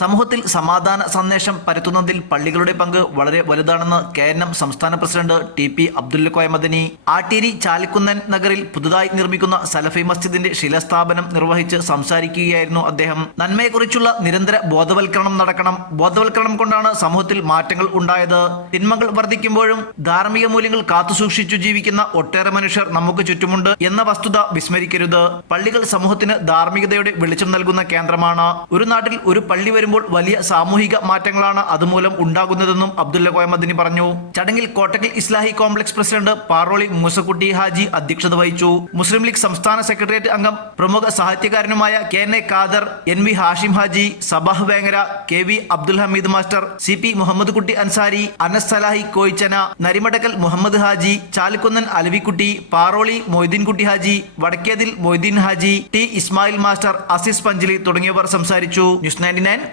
സമൂഹത്തിൽ സമാധാന സന്ദേശം പരത്തുന്നതിൽ പള്ളികളുടെ പങ്ക് വളരെ വലുതാണെന്ന് കെ എൻ എം സംസ്ഥാന president T P Abdul Koya Madani. Atteri Chalikkunnan നഗറിൽ പുതുതായി നിർമ്മിക്കുന്ന സലഫി മസ്ജിദിന്റെ ശിലാസ്ഥാപനം നിർവഹിച്ച് സംസാരിക്കുകയായിരുന്നു അദ്ദേഹം. നന്മയെക്കുറിച്ചുള്ള നിരന്തര ബോധവൽക്കരണം നടക്കണം. ബോധവൽക്കരണം കൊണ്ടാണ് സമൂഹത്തിൽ മാറ്റങ്ങൾ ഉണ്ടായത്. തിന്മകൾ വർദ്ധിക്കുമ്പോഴും ധാർമ്മിക മൂല്യങ്ങൾ കാത്തുസൂക്ഷിച്ചു ജീവിക്കുന്ന ഒട്ടേറെ മനുഷ്യർ നമുക്ക് ചുറ്റുമുണ്ട് എന്ന വസ്തുത വിസ്മരിക്കരുത്. പള്ളികൾ സമൂഹത്തിന് ധാർമ്മികതയുടെ വെളിച്ചം നൽകുന്ന കേന്ദ്രമാണ്. ഒരു നാട്ടിൽ ഒരു പള്ളി വരുമ്പോൾ വലിയ സാമൂഹിക മാറ്റങ്ങളാണ് അതുമൂലം ഉണ്ടാകുന്നതെന്നും അബ്ദുല്ല കോയമദിനി പറഞ്ഞു. ചടങ്ങിൽ കോട്ടക്കൽ ഇസ്ലാഹി കോംപ്ലക്സ് പ്രസിഡന്റ് പാറോളി മൂസക്കുട്ടി ഹാജി അധ്യക്ഷത വഹിച്ചു. മുസ്ലിം ലീഗ് സംസ്ഥാന സെക്രട്ടേറിയറ്റ് അംഗം പ്രമുഖ സാഹിത്യകാരനുമായ K N A N V Hashim Haji Sabah Vengara K V Abdul Hameed master C P Muhammad Kutty Ansari Anas Salahi Koyichana Narimadakkal Muhammad Haji Chalikkunnan Alavikutty Paroli Moideenkutty Haji Vadakkethil Moideen Haji T Ismail master Aziz Panchali തുടങ്ങിയവർ സംസാരിച്ചു. News ninety